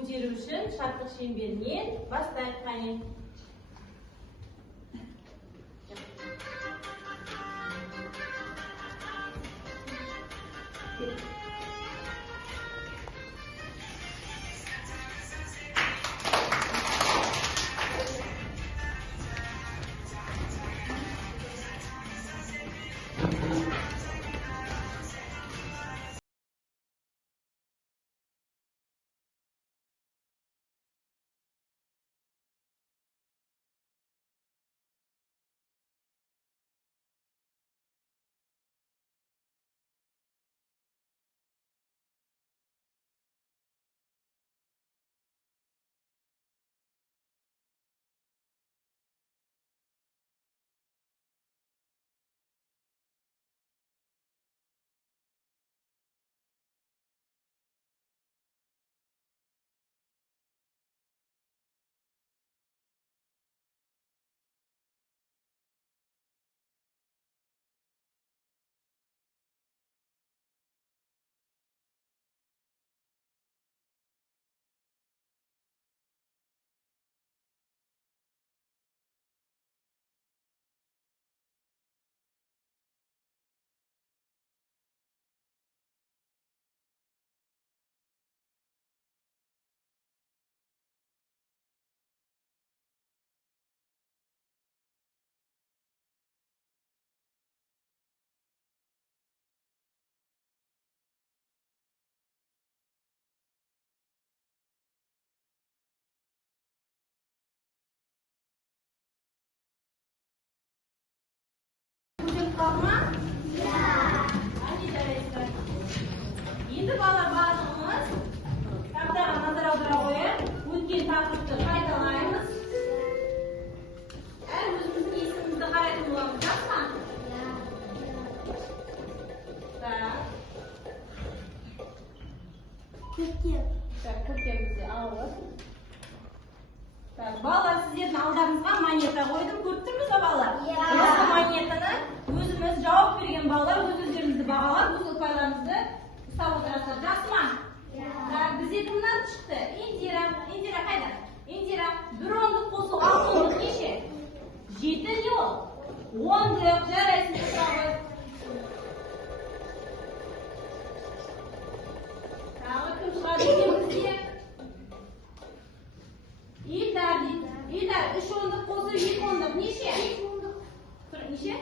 Көтеру үшін шарттық шеңберінен бастайық қане. Енді барлығымыз тақтаға назар аудара қойып, өткен тақырыпты қайталаймыз. Өзіміздің есімізді қарайтын боламыз, жақсы ма? Көктемізде алып. Балалар, сіздердің алдарыңызға монета қойдым. Көріп тұрмыз ба, балалар? Осы монетаны өзіміз жауап берген балалар өз-өздеріңізді бағалап, өз ұпайларыңызды ұстап отырасыздар. Жақсы ма? Бізде кімнен шықты? Индира. Индира қайда? Индира, бір ондық қосу 6 ондық неше? 7 не ол? 10-дық. Жарайсың, сұрағы. Тағы кім шығады екен бізде? Илдар дейді. Илдар, 3 ондық қосу 2 ондық неше? Неше?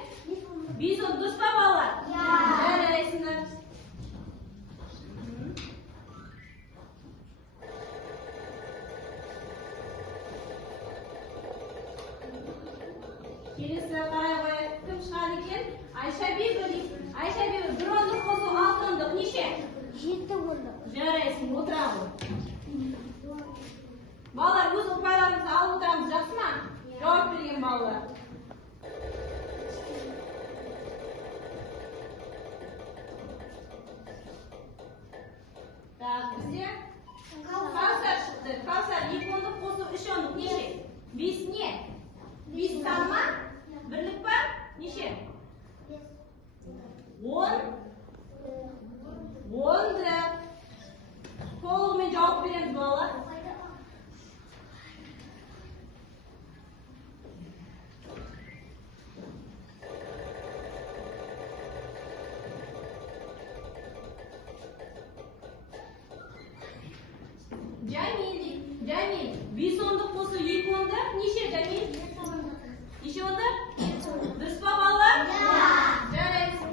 5 ондық. Дұрыс па, балалар? Жарайсыңдар. Келесі қарай қояйық. Кім шығады екен? Айша Бибі дейді. Айша Бибі, 1 ондық қосу 6 ондық неше? 7 ондық. Жарайсың, отыра ғой. Балалар, өз ұпайларыңызды алып отырамыз, жақсы ма? Жауап берген балалар. Бізде Кавсар шықты. Кавсар 2 ондық қосу 3 ондық неше? 5 не? 5 сан ма? Бірлік па? Неше? 10. 10-дық. Толығымен жауап береміз, балалар. Jamil, 5 ондық қосу 2 ондық неше, Jamil? Неше ондық? Дұрыс па, балалар? Жарайсың.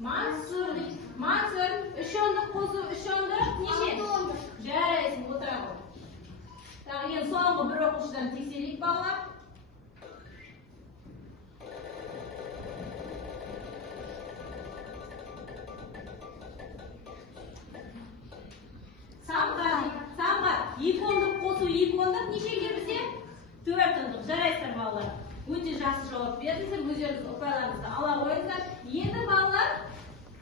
Мансур, 3 ондық қосу 3 ондық неше? Жарайсың, отыра ғой. Тағы ең соңғы бір оқушыдан тексерейік, балалар. Самға 2 ондық қосу 2 ондық нешеге бізде? 4 ондық. Жарайсыздар, балалар. Өте жақсы жауап бердіңіздер, өздеріңіз ұпайларыңызды ала қойыңыздар. Енді балалар,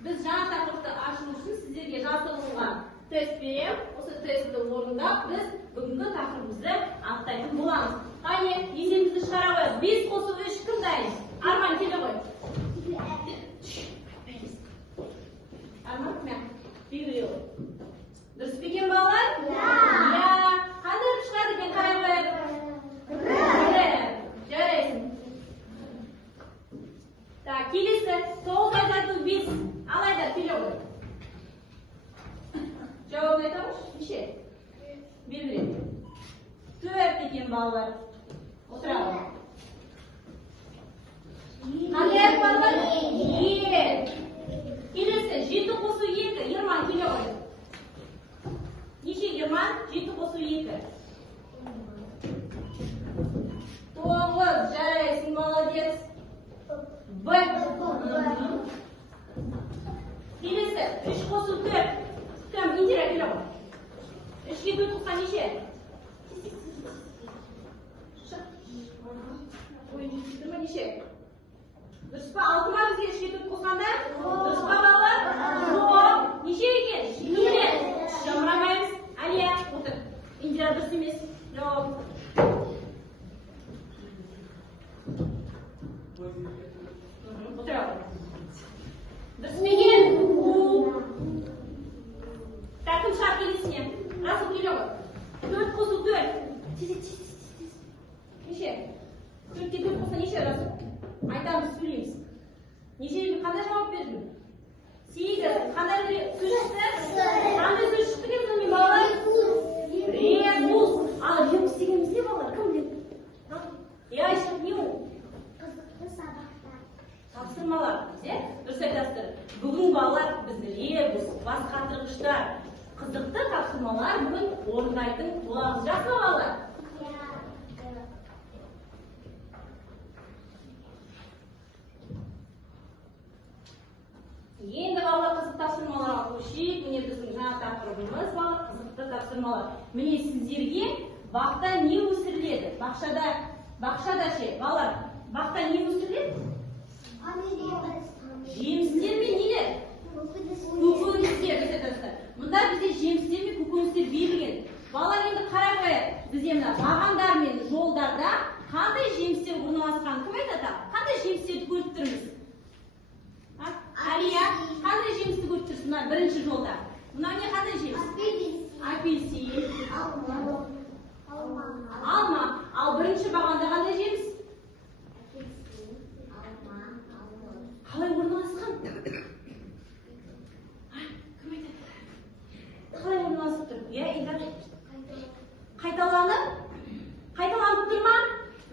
біз жаңа тақырыпты ашу үшін сіздерге жасырылған тест беремін. Осы тестті орындап, біз бүгінгі тақырыбымызды анықтайтын боламыз. Қане, есебімізді шығара қояйық. 5 қосу 3 кім дайын? Арман, келе ғой. Арман, мә, бүйіре ғой. Дұрыс па екен балалар? Иә. Қандай шығады екен, қарай қояйық? Жарайсың. Так, келесі. 9 айтатын 5. Алайда, келе ғой. Жауабын айтамыз? Неше? Белгілеп. 4 екен балалар. Отыра ғой. Қандай ақ балалар? 7. Келесі. 7 қосу 2. Ерман, келе ғой. Неше Ерман? 7 қосу 2. 9. Жарайсың, молодец. Б. Келесі. 3 қосу 4. Кім? Индира, келе ғой. 3-ке 4 қосқан неше? Неше? Дұрыс па? 6 ма бізге 3-ке 4 қосқанда? Дұрыс па балалар? Жоқ. Неше екен? 7. Жамырамаймыз. Әлия, отыр. Индира дұрыс емес. Жоқ. Отыра ғой. Дұрыс па екен? Кім шығар келесіне? Расыл, келе ғой. 4 қосу 4. Неше? 4-ке 4 қоса неше, Расыл? Айтамыз, сөйлейміз. Неше деген қандай жауап бердің? 8. Қандай сөз шықты? Қандай сөз шықты деп білмеймін, балалар? Ребус. Ал ребус дегеніміз не балалар? Кім біледі? Яйшық не ол? Тапсырмалар. Дұрыс айтасыздар. Бүгін балалар біз ребус, бас қатырғыштар, қызықты тапсырмалар бүгін орындайтын боламыз. Жақсы ма балалар? Енді балалар қызықты тапсырмаларға көшейік. Міне біздің жаңа тақырыбымыз балалар қызықты тапсырмалар. Міне сіздерге бақта не өсіріледі? Бақшада ше, балалар, бақта не өсіріледі? Жемістер мен нелер? Көкөністер. Мұнда бізде жемістер мен көкөністер берілген. Балалар енді қарай қояйық. Бізде мына бағандар мен жолдарда қандай жемістер орналасқан? Кім айтады? Қандай жемістерді көріп тұрмыз? Алия, қандай жемісті көріп тұрсың? Мына бірінші жолда. Мына не қандай жеміс? Апельсин. Алма. Ал бірінші бағанда қандай жеміс? Қалай орналасқан? Кім айтады? Қалай орналасып тұр? Қайталанып тұр ма?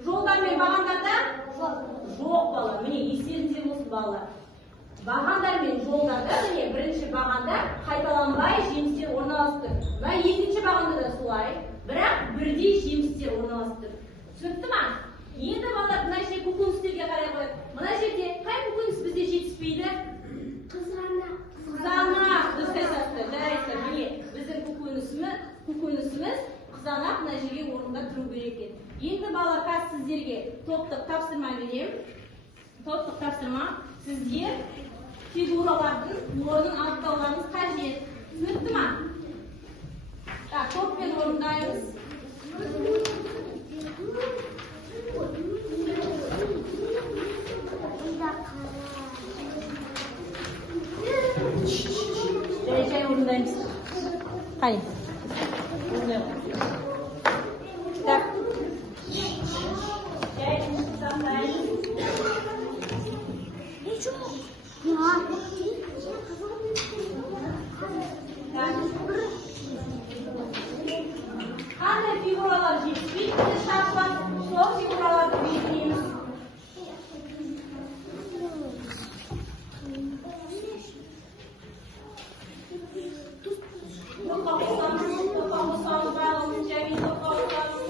Жолдар мен бағандарда? Жоқ балалар. Міне естеріңізде болсын балалар. Бағандар мен жолдарда, міне бірінші бағанда қайталанбай жемістер орналасып тұр. Мына екінші бағанда да солай, бірақ бірдей жемістер орналасып тұр. Түсінікті ма? Енді балалар мына жерде көкөністерге қарай қойып. Мына жерде қай көкөніс бізде жетіспейді? Қызанақ. Дұрыс айтасыздар. Жарайсыздар. Міне біздің көкөнісіміз қызанақ мына жерге орында тұру керек екен. Енді балалар қазір сіздерге топтық тапсырма беремін. Топтық тапсырма. Сіздер фигуралардың орнын анықтауларыңыз қажет. Түсінікті ма? Так, топпен орындаймыз. Жай орындаймыз. Қай? Так. Жай сақтаймыз. Қандай фигуралар жетіспейді? Шарпан, сол фигураларды белгілейміз. Тоққа қосамыз, барлығымыз және тоққа қосамыз.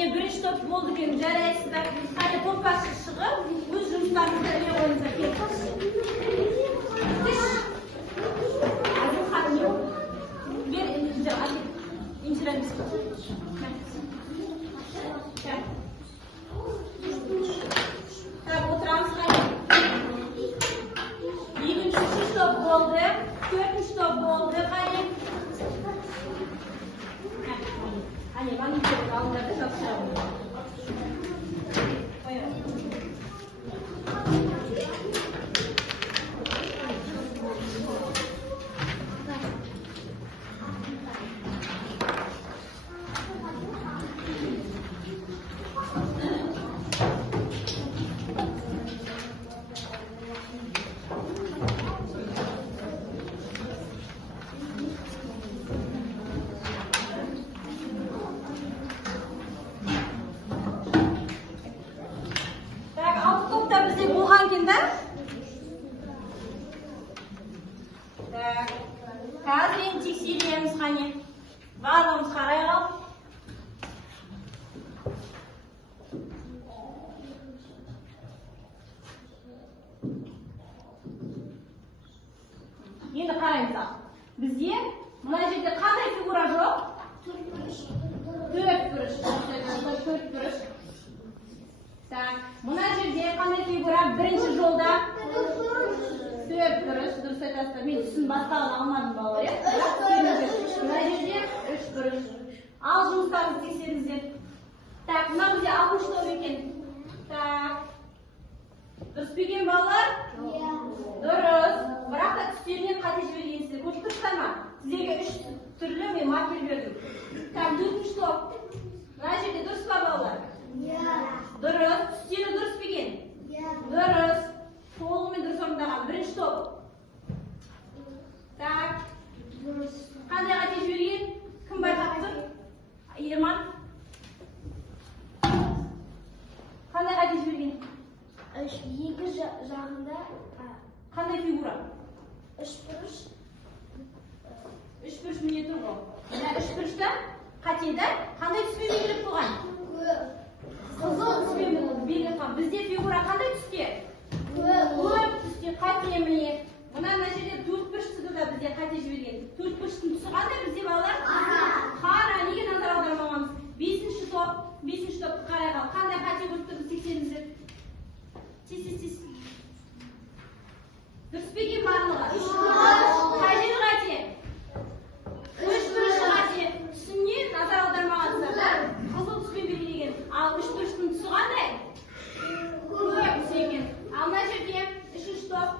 Mine birinci top oldu ki жарайсыздар. Hadi top başı шығып, өз жұмыстарыңызды іле қойыңыздар. Азым ханым жоқ. Бер, инжиреміз. Так, отырамыз қайын. Екінші топ болды, төртінші топ болды қайын. Ане, манекенді алындарды жапсырамын. Қазір енді тексереміз қане. Барлығымыз қарай қал. Енді қараймыз ал. Бізде мына жерде қандай фигура жоқ? Төрт бұрыш. Так, мына жерде қандай фигура? Бірінші жолда төрт бұрыш, дұрыс айтасыздар. Мен түсін бастағын алмадым балалар, иә? Мына жерде үш бұрыш. Ал жұмыстарыңызды тексеріңіздер. Так, мына бізде 60 топ екен. Так. Дұрыс па екен балалар? Дұрыс. Бірақ та түстерінен қате жібергенсіздер. Көріп тұрсыздар ма? Сіздерге 3 түрлі мен маркер бердім. Так, 4-ші топ. Мына жерде дұрыс па балалар? Дұрыс. Түстері дұрыс па екен? Дұрыс. Толығымен дұрыс орындаған. Бірінші топ. Так. Қандай қате жіберген? Кім байқап тұр? Ерман. Қандай қате жіберген? Екі жағында қандай фигура? үш бұрыш. Үш бұрыш міне тұр ғой. Мына үш бұрышта қатеде қандай түспен белгілеп қойған? Қызыл түспен белгілеп қойған. Бізде фигура қандай түсте? Көп түсте қате міне. Мына жерде төрт бұрышты да бізде қате жіберген. Төрт бұрыштың түсі қандай бізде балалар? Қара, неге назар аудармағанбыз? Бесінші топты қарай қал. Қандай қате көріп тұрмыз тексеріңіздер. Тез. Дұрыс па екен барлығы? Қай жері қате? Үш бұрышы қате. Түсіне назар аудармағансыздар да? Қызыл түспен белгілеген. Ал үш бұрыштың түсі қандай? Көп түс екен. Ал мына жерде үшінші топ.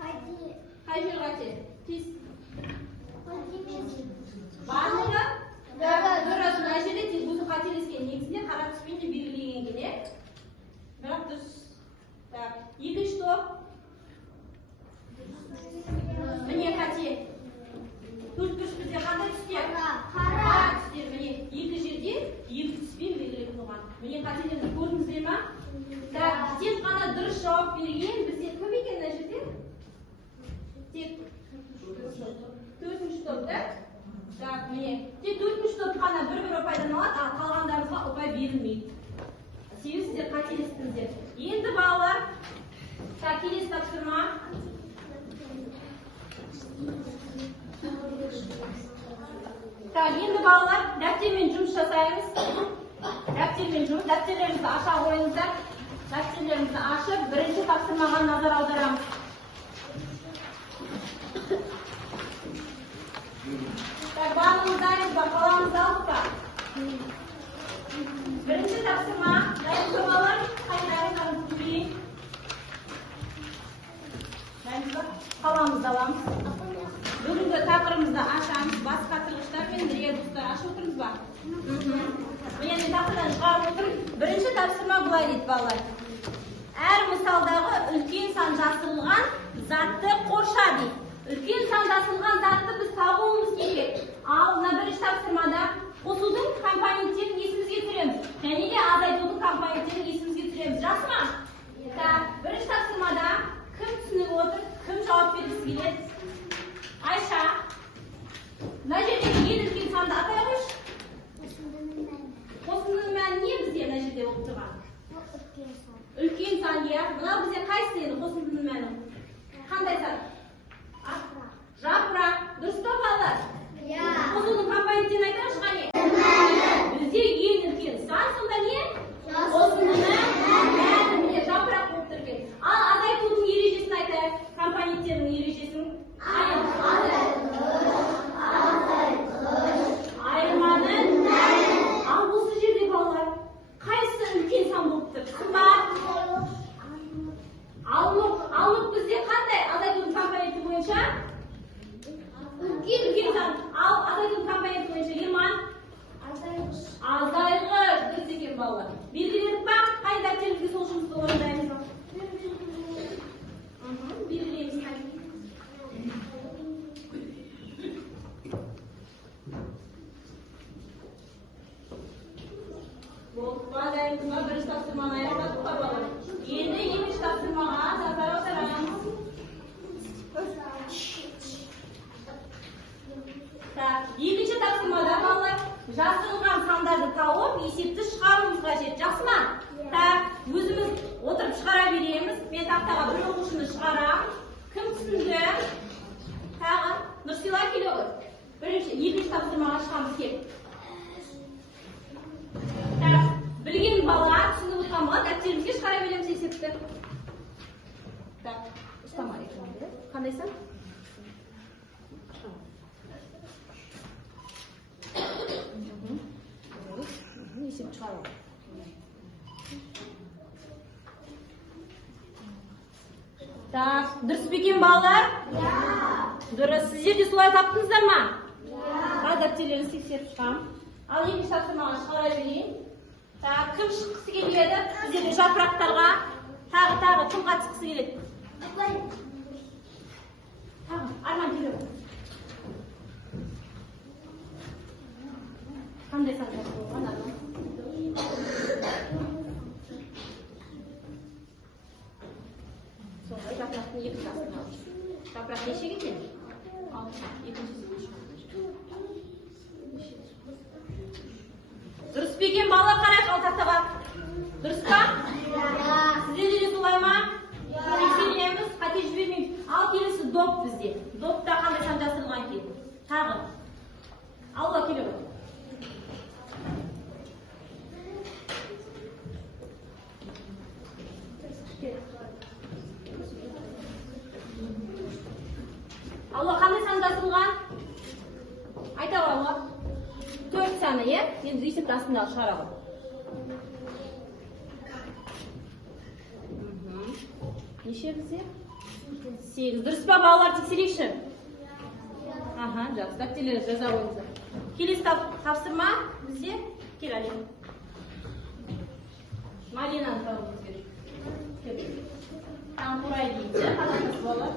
Қай жері қате? Тез. Барлығы? Дұрыс. Мына жерде тез өзі қателескен. Негізінде қара түспен де белгілеген екен, иә? Бірақ дұрыс. Так, екінші топ. Міне қате. Төрт бұрыш бізде қандай түстер? Қара түстер. Міне екі жерде екі түспен белгілеп қойған. Міне қателерді көрдіңіздер ма? Так, тез қана дұрыс жауап берген. Бізде кім екен мына жерде? Тек төртінші топ, да? Так, міне. Тек төртінші топ қана бір ұпайдан алады, ал қалғандарыңызға ұпай берілмейді. Себебі сіздер қателестіңіздер. Енді балалар, так, келесі тапсырма. Так, енді балалар, дәптермен жұмыс жасаймыз. Дәптерлеріңізді аша қойыңыздар. Дәптерлеріңізді ашып, бірінші тапсырмаға назар аударамыз. Так, барлығымыз дайынбыз ба? Қаламызды алдық па? Бірінші тапсырма, дайын балалар, қайдарыңызды көрейін. Дайынбыз ба? Қаламызды аламыз. Бүгінгі тақырыбымызды ашамыз. Бас қатырғыштар мен ребустар ашып отырмыз ба? Мен тақырдан шығарып отырмын. Бірінші тапсырма былай дейді балалар. Әр мысалдағы үлкен сан жасырылған затты қорша дейді. Үлкен сан жасырылған затты біз табуымыз керек. Ал мына бірінші тапсырмада қосудың компоненттерін есімізге түсіреміз. Және де азайтудың компоненттерін есімізге түсіреміз. Жақсы ма? Так, бірінші тапсырмада кім түсініп отыр? Кім жауап бергісі келеді? Айша. Мына жердегі ең үлкен санды атай қойшы. Aliya. Mına bize qaysi endi qo'shimchaning ma'ni? Qanday san? Жапырақ. Дұрыс па балалар? Қосудың компоненттерін айтыңызшы қане? Бізде ең үлкен сан сонда не? Қосындының мәні. Міне жапырақ болып тұр екен. Ал азайтудың ережесін айтайық. Компоненттерінің ережесін. Айырманың мәні. Ал осы жерде балалар қайсысы үлкен сан болып тұр? Қымбат. Алынып бізде қандай азайтудың компоненті бойынша? Үлкен сан. Ал азайтудың компоненті бойынша Ерман? Азайғыш. Дұрыс екен балалар. Белгіледік па? Қай дәптерімізге сол жұмысты орындаймыз? Белгілейміз. Болды па? Дайынсыз ба? Бірінші тапсырманы аяқтадық па балалар? Енді екінші тапсырмаға назар аударамыз. Екінші тапсырмада балалар жасырынған сандарды тауып есепті шығаруымыз қажет. Жақсы ма? Өзіміз отырып шығара береміз. Мен тақтаға бір оқушыны шығарам. Кім түсінді? Тағы Нұрсила келеді. Бірінші, екінші тапсырмаға шығамыз кеп. Білген бала түсініп отырған бала дәптерімізге шығара береміз есепті. Ұстама екенде. Қандайсың? Есеп шығару. Дұрыс па екен балалар? Дұрыс. Сіздер де солай таптыңыздар ма? Дәптерлеріңізді тексеріп шығам. Ал екінші тапсырмаға шығара берейін. Кім шыққысы келеді? Сіздердің жапырақтарға тағы кім қатысқысы келеді? Арман келеді. Қандай сан болған Арман? Сонда жапырақтың екі тасына. Жапырақ нешеге екен? Екіншісі. Дұрыс па екен балалар, қарайық ал тақтаға? Дұрыс па? Сіздерде де солай ма? Тексереміз, қате жібермейміз. Ал келесі доп бізде. Допта қандай сан жасырылған екен? Тағы. Алға келе ғой. Алла қандай сан жасырылған? Айта ғой Алла. 4 саны, е? Енді есепті астындағы шығара ғой. Неше бізде? 8. Дұрыс па балалар, тексерейікші? Жақсы, дәптерлерді жаза қойыңыздар. Келесі тапсырма бізде? Кел, Алина. Малинаны табуымыз керек. Таңқурай дейді, қандай балалар?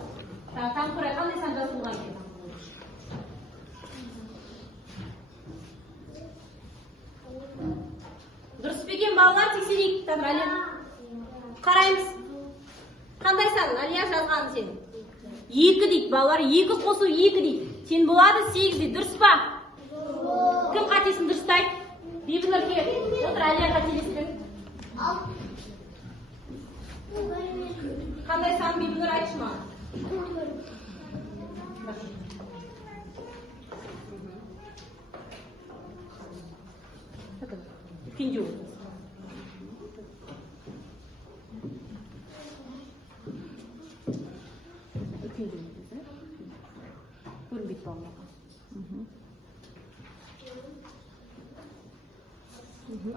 Таңқурай қандай сан жасырылған екен? Дұрыс па екен балалар, тексерейік. Алия. Қараймыз. Қандай сан? Алия жазғаны сен. 2 дейді балалар. 2 қосу 2 дейді. Сен болады 8 дейді. Дұрыс па? Кім қатесін дұрыстайды? Бибінұр кел. Отыр, Алия қателестің. Қандай сан Бибінұр айтшы маған? Үлкендеу. Үлкендеу. Көрінбейді балаларға.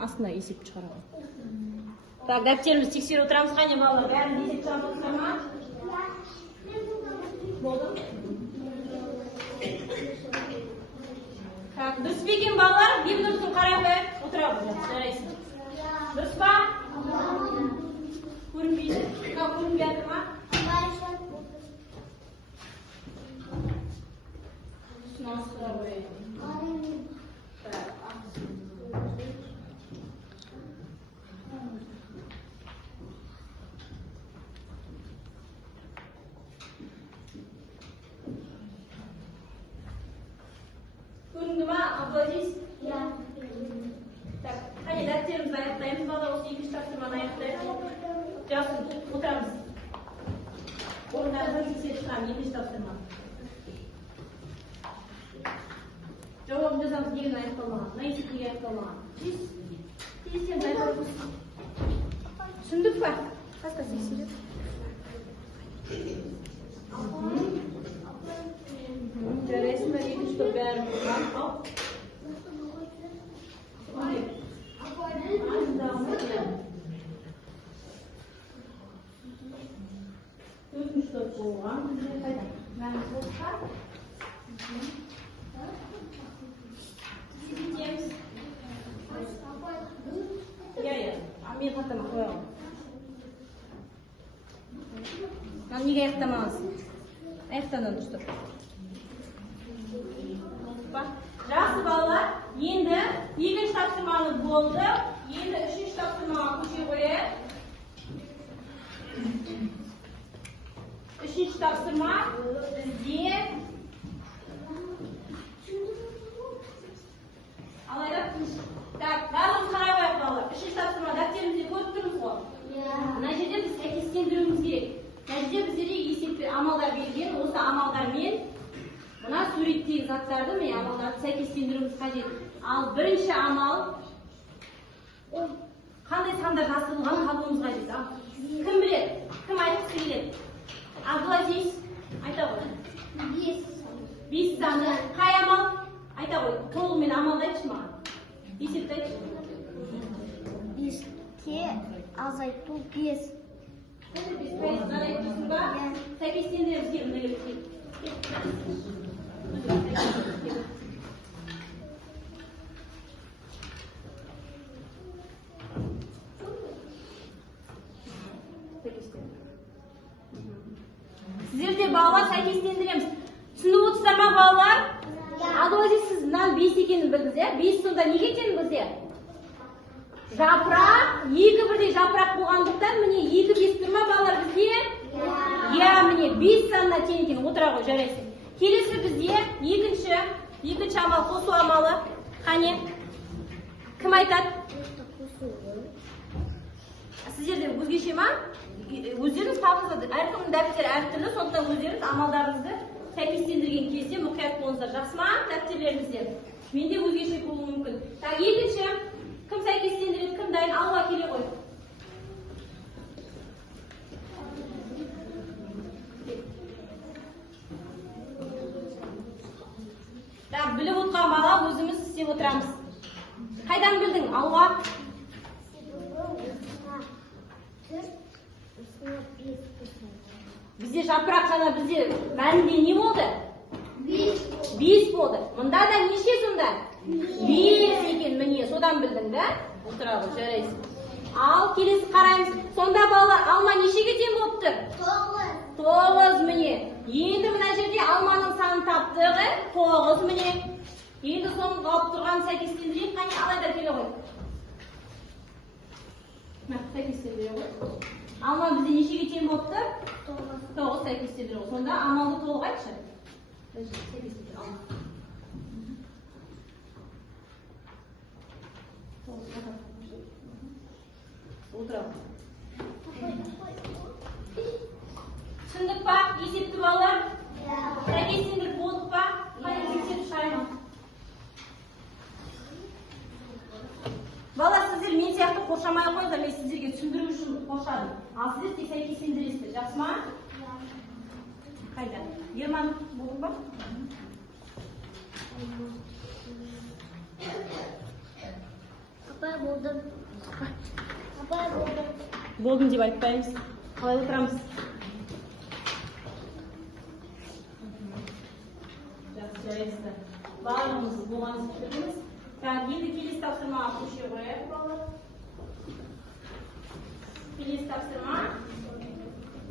Астына есеп шығарады. Так, дәптерімізді тексеріп отырамыз. Қане балалар, бәрін есеп шығарып отырсыздар ма? Болды. Так, дұрыс па екен балалар? Бибінұрдың қарай қояйық. Отыра қояйық. Жарайсың. Дұрыс па? Көрінбейді. Көрінбей жатыр ма? Сынауыстыра қояйық. Көрінді ма? Абладис? Так, қане дәптерімізді аяқтаймыз. Бала осы екінші тапсырманы аяқтайық. Жақсы, отырамыз. Орындарыңызға тексеріп шығамын, екінші тапсырма. Жауабын жазамыз, деген аяқталмаған. Мына есептеге аяқталмаған. Тез-тез айтамыз. Түсіндік па? Қасқа тексереді. Жарайсыңдар, екінші топ бәрін болған. Ал. Төртінші топ болған. Мәңіз болса. Сетеміз. Я. Мен қатама қояғым. Неге аяқтамаңыз? Аяқтанын тұстыр. Жақсы балалар, енді екінші тапсырмамыз болды. Енді үшінші тапсырмаға көше қояйық. Үшінші тапсырма бізде алайда так, барлығымыз қарай қояйық балалар. Үшінші тапсырма дәптерімізде көріп тұрмыз ғой. Мына жерде біз сәйкестендіруіміз керек. Мына жерде біздерге есепті амалдар берілген. Осы амалдармен мына суреттегі заттарды мен амалдарды сәйкестендіруіміз қажет. Ал бірінші амал қандай сандар жасырылған табуымыз қажет. Кім біледі? Кім айтқысы келеді? Абдулазиз айта ғой. 5 саны. Қай амал? Айта ғой. Толығымен амалды айтшы маған. Есепті айтшы. 5-те азайту 5. Сәйкестендіреміз келin Сіздерде балалар сәйкестендіреміз. Түсініп отырсыздар ма балалар? Абдулазиз сіз мынаның 5 екенін білдіңіз, 5 сонда неге екенін білдіңіз? Жапырақ, екі бірдей жапырақ болғандықтан міне 2 5 тұрма балалар бізге? Я, міне 5 санына тең екен, отыра ғой, жарайсың. Келесі бізде екінші амал қосу амалы. Қане? Кім айтады? Сіздерде өзгеше ма? Өздеріңіз табыңыздар. Әркімнің дәптері әртүрлі, сондықтан өздеріңіз амалдарыңызды сәйкестендірген кезде мұқият болыңыздар. Жақсы ма? Дәптертеріңізде. Менде өзгеше болуы мүмкін. Так, екінші кім сәйкестендіреді, кім дайын? Алға келе ғой. Так, біліп отқан бала өзіміз істеп отырамыз. Қайдан білдің? Алға. Бізде жапырақ жаңа бізде мәнінде не болды? 5 болды. Мұнда да неше сонда? 5 екен, міне, содан білдің, да? Отыра ғой, жарайсың. Ал келесі қараймыз. Сонда балалар, алма нешеге тең болып тұр? 9, міне. Енді мына жерде алманың санын таптық, 9, міне. Енді соның қалып тұрған сәйкестендірейік, қане алайда келе ғой. Сәйкестендіре ғой. Алма бізде нешеге тең болып тұр? 9 сәйкестендіре ғой. Сонда амалды толық айтшы. Сәйкестендіре алма. Отырамын. Түсіндік па? Есепті балалар? Сәйкестендіріп болдық па? Қайда тексеріп шығарайын. Балалар, сіздер мен сияқты қоршамай қойыңыздар, мен сіздерге түсіндіру үшін қоршадым. Ал сіздер тек сәйкестендіресіздер. Жақсы ма? Қайда? Ерман болдың ба? Апай болдым. Апай болдым. Болдым деп айтпаймыз. Қалай отырамыз? Жақсы, жарайсыздар. Барлығымыз болғанымыз бітірдіңіз. Енді келесі тапсырмаға көше қояйық, балалар. Келесі тапсырма.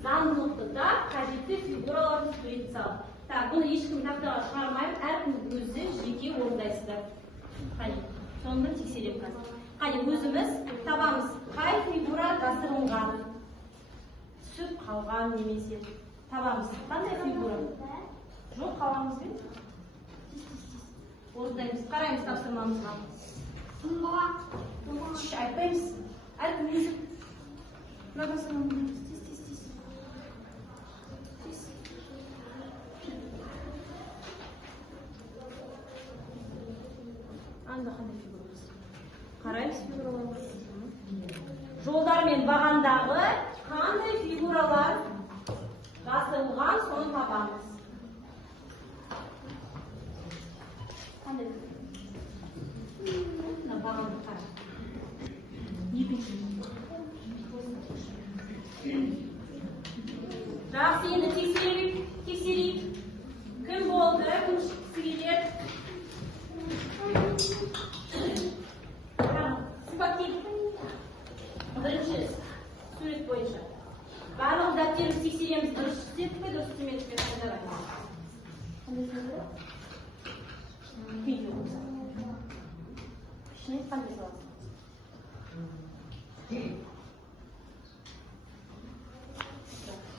Заңдылықты да қажетті фигураларды сурет сал. Так, бұны ешкім тақтаға шығармаймын, әркім өзі жеке орындайсыздар. Қане, соны тексерем қазір. Қане, өзіміз табамыз. Қай фигура жасырылған? Түсіп қалған немесе табамыз. Қандай фигура? Жоқ, қаламыз бен? Орындаймыз, қараймыз тапсырмамызға. Айтпаймыз. Әркім өзі. Қараймыз фигураларға. Жолдар мен бағандағы қандай фигуралар жасалған, соны табамыз. Қандай фигура? Бағанды қара. Жақсы, енді тексерейік. Кім болды? Кім шыққысы келеді? Бірінші сурет бойынша. Барлық дәптерімізді тексереміз. Дұрыс істедік пе, дұрыс істемедік пе? Видео. Ішіне қандай саласың?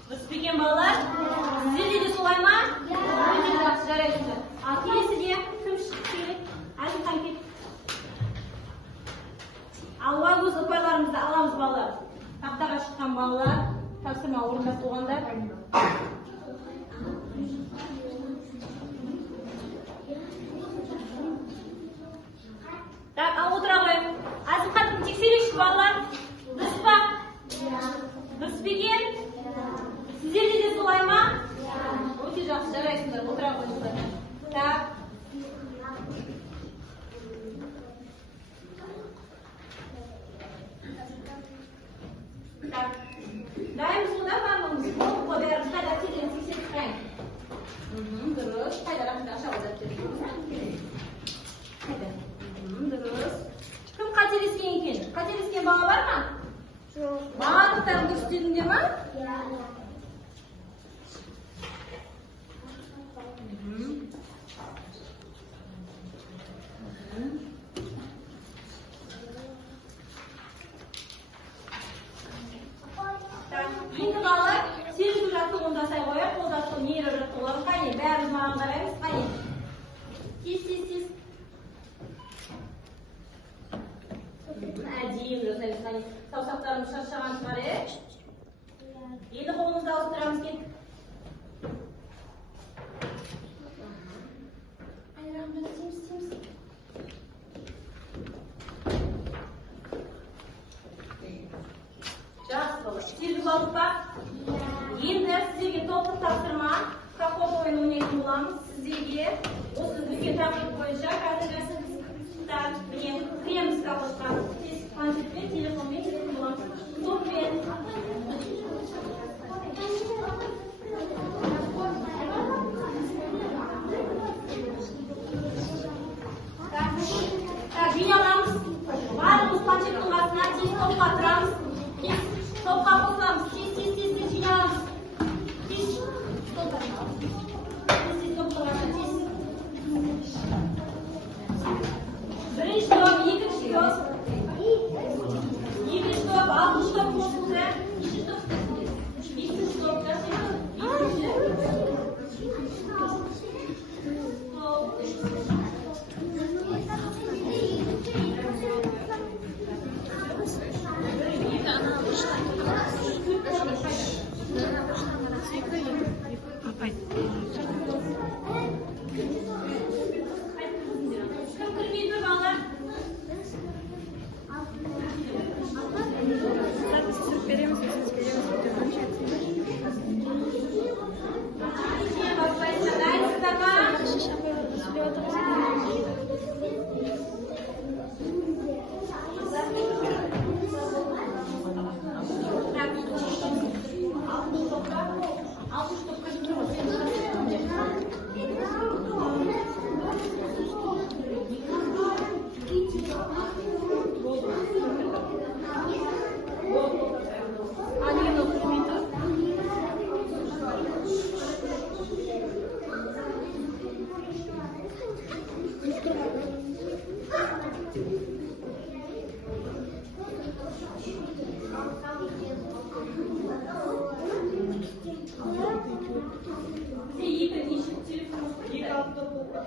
Дұрыс екен балалар? Сіздерде де солай ма? Өте жақсы, жарайды. Ал келесіде кім шыққысы келеді? Әзімхан кет. Алла өз ұпайларымызды аламыз балалар. Тақтаға шыққан балалар, тапсырма орындап болғандар. Так, ал отыра қойып. Әзімханды тексерейікші балалар. Дұрыс па? Дұрыс па екен? Сіздерде де солай ма? Өте жақсы, жарайсыңдар. Отыра қойыңыздар. Так. Дайымыз одан барлығымыз болып қой, бәріміз қайда дәптерден тексеріп шығайын. Дұрыс. Қайда рахмет ашауға дәптерден. Қайда? Дұрыс. Кім қателескен екен? Қателескен бала бар ма? Жоқ. Барлықтарын дұрыс істедіңдер ма? Енді балалар, сезу жаттығуын жасай қояйық. Қол жаттығу, нейро жаттығуларын қайын. Бәріміз маған қараймыз, қайын. Тез. Әдейі жасаймыз, қайын. Саусақтарымыз шаршаған шығар, Енді қолымызды ауыстырамыз кен. Жақсы болды. Сезіп алдық па? Енді сіздерге топтық тапсырма, тақоп ойын ойнайтын боламыз. Сіздерге осы үлкен тақырып бойынша қазіргі кіреміз капотқа. Сіз планшетпен, телефонмен келетін боламыз. Топпен. Так, жиналамыз. Барлығымыз планшеттің қасына тез топқа тұрамыз. Топқа қосамыз. Тез жиналамыз. Тез топқа қосамыз. Бірінші топ, екінші топ. Екінші топ, алтыншы топ қосылды. Неше топ қосылды? Екінші топта.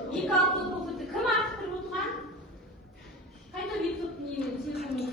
Екі алты топ кім артықтырып отырған? Қайда екі топтың телефонмен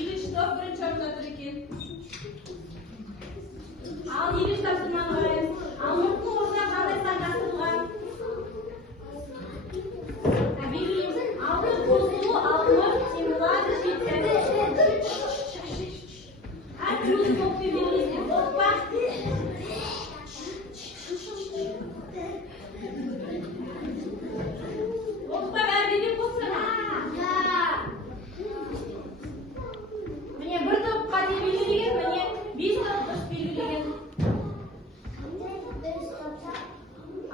Екінші топ бірінші орында тұр екен. Ал екінші тапсырманы қараймыз. Алмұрттың орнына қандай сан жастырылған? Белгілейміз. Алтын қосылу, алмұрт, симулады, жеткізді. Әртүрлі топпен белгілейсің. Оқпа. Оқпа бәрі белгілеп болсын. Міне бір топ қате белгілеген, міне 5 топ дұрыс белгілеген.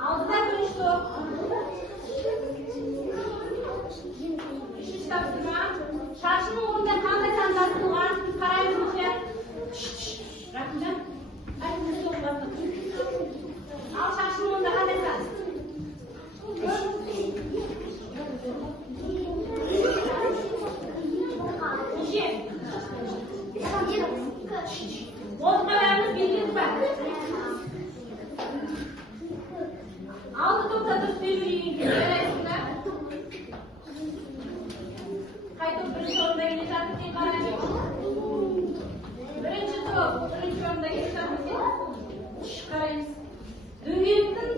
Алдыда бірінші топ. Үшінші тапсырма. Шаршының орнында қандай сан жазылған? Қараймыз мұқият. Рахымжан, айтыңыз топ бастық. Ал шаршының орнында қандай сан? Неше? Отқа бәріміз белгіледік па? Алты топта дұрыс белгілеген жарайсыңдар. Қай топ бірінші орында келе жатыр екен қараймыз. Бірінші топ бірінші орында келе жатыр екен. Қараймыз. Дөңгелектің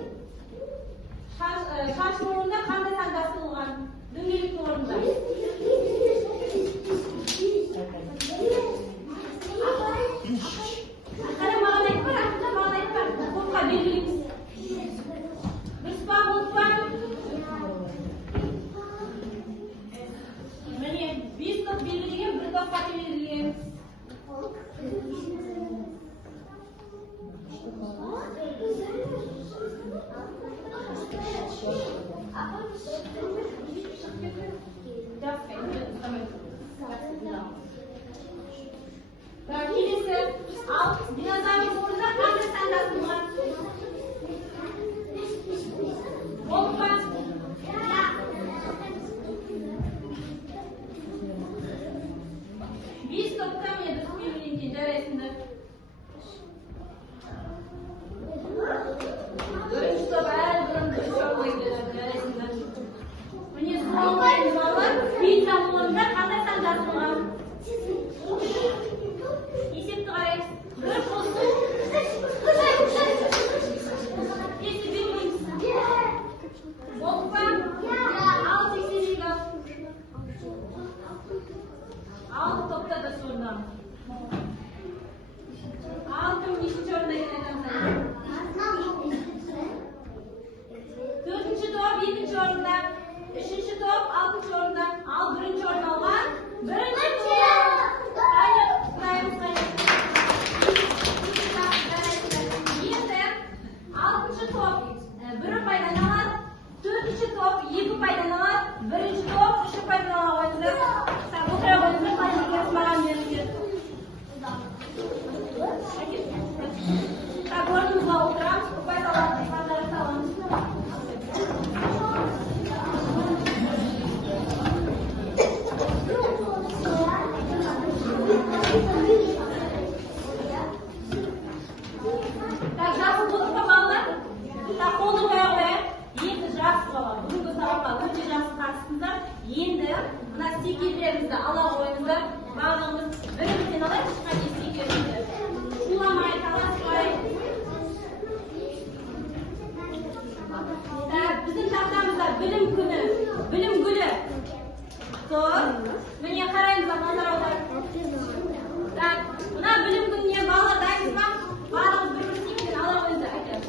шаршының орнында қандай сан жазылған? Дөңгелектің орнында. Қара маған айтпар, артында маған айтпар. Топқа белгілейміз. Дұрыс па, бос па? Міне 5 топ белгілеген, бір топ қате белгілеген. Келесі, ал динозавр орнында қандай сан жазылған? Болды па? Бес топта міне дұрыс белгіленген жарайсыңдар. Бірінші топ әлі бұрын бірінші орынға келеді, жарайсыңдар. Міне соңғы балалар пицца орнында қандай сан жазылған? Есепті қараймыз. Бір қосу. Есеп белгілейміз. Болды па? Ал 82 ал. Алты топта да орындамыз. Алтын нешінші орында келе жатыр? Төртінші топ екінші орында. Үшінші топ алтыншы орында. Ал бірінші орын алған. Бірінші топ. Енді алтыншы топ бір пайдан алады. Төртінші топ 2 пайдан алады. Бірінші топ 3 пайдан алады. Отыра қойыңыздар, пайдаланыңыз маған беріңіздер. Орнымызға отырамыз, пайдаланыңыз, базар саламыз. Жақсы болды ма балалар? Қолды қоя қояйық. Енді жақсы бала. Бүгінгі сабаққа өте жақсы қатыстыңыздар. Енді мына стикерлеріңізді ала қойыңыздар. Барлығымыз бірімізден алайық, ешқандай стикерлерді. Шуламай, таласпай. Біздің тақтамызда білім күні, білім гүлі. Тұр. Міне қараймыз, назар аударып. Мына білім күніне балалар дайынсыз ба? Барлығымыз бір стикерден ала қойыңыздар. Айтамыз.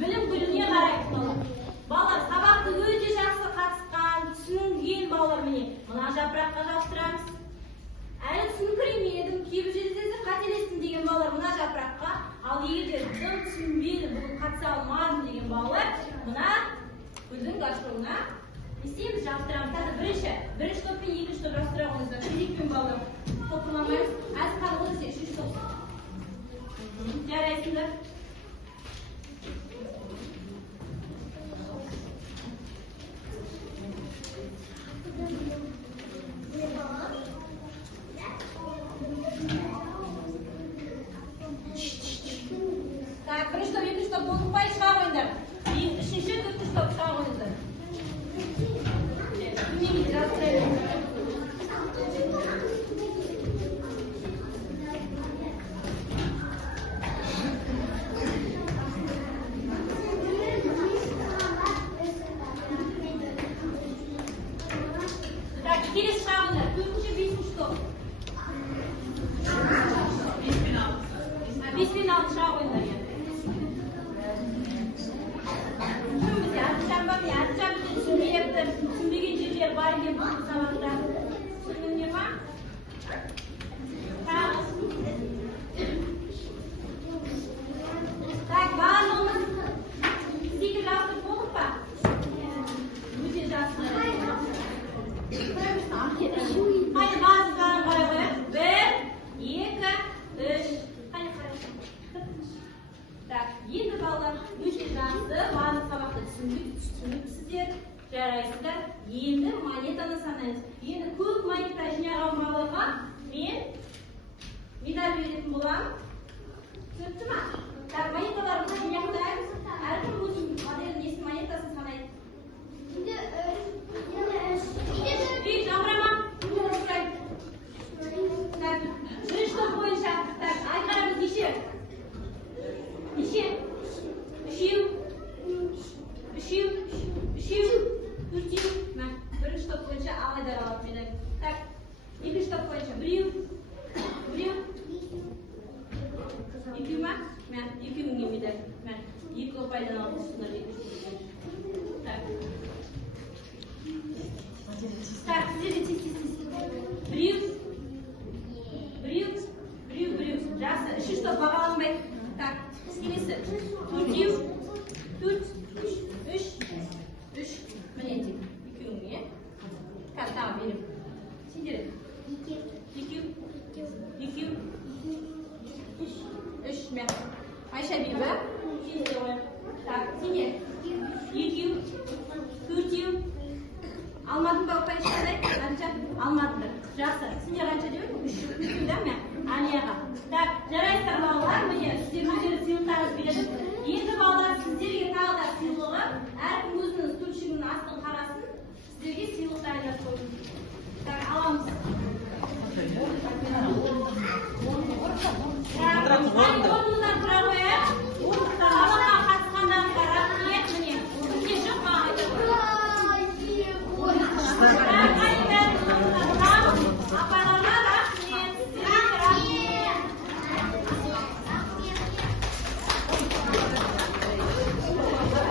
Білім күніне қараймыз. Балалар сабақты өте жақсы қатысқан, түсінген балалар міне. Мына жапыраққа жабыстырамыз. Әлі түсінкіремедім, кейбір жерде қателестім деген балалар мына жапыраққа. Ал егер дым түсінбедім, бұл қатыса алмадым деген балалар мына гүлдің горшогына істейміз, жабыстырамыз. Қазір бірінші топ пен екінші топ жабыстыра қойыңыздар. Кезекпен балалар топырламаймыз. Әзір қарғылы үшінші топ. Жарайсыңдар. Түсініктер бар екен бұл сабақта. Түсіндіңдер ма? Так, барлығымыз секілді жақсы болдық па? Өте жақсы. Hadi bazılarına para koyalım. 1, 2, 3. Hadi para. Так, енді балалар өте жақсы. Барлық сабақты түсініксіздер, жарайсыздар. Енді монетаны санаймыз. Енді көп монета жинаған балаларға мен медаль беретін боламын. Түсінікті ма? Так, монеталарымызды жинақтаймыз. Әркім өзінің модель несін монетасын санайды. Bir jamrama. Tak, bir штоп бойынша. Так, айқарымыз неше? Неше? Үшеу. Төртеу. Бір штоп бойынша алайдар алып медаль. Так, екі штоп бойынша. Біреу. Екеу ма? Екеуіңе медаль. Екі ұпайдан алып тұрсыңдар. Так. Так, сіздерде біреу. Жақсы, үшінші топ бағаланбайды. Так, келесі. Төртеу. Үш. Міне, екеуіңе. Тағы берем. Сендер. Екеу. Үш. Айша бейбі. Сендер ғой. Так, сендер. Екеу. Төртеу. Алмадың ба ұпай шыққандай? Қанша? Алмадыңдар. Жақсы. Сендер қанша деуін? Үш. Алияға. Так, жарайсыздар балалар. Міне, сіздер өздері сыйлықтарыңыз береді. Енді балалар сіздерге тағы да сыйлығы. Әркім өзінің стульшігінің астын қарасын. Сіздерге сыйлықтарыңыз қойын. Так, аламыз. Орныңыздан тұра қояйық. Сабаққа қатысқандарыңызға рахмет. Міне, сізге жоқ маған айтып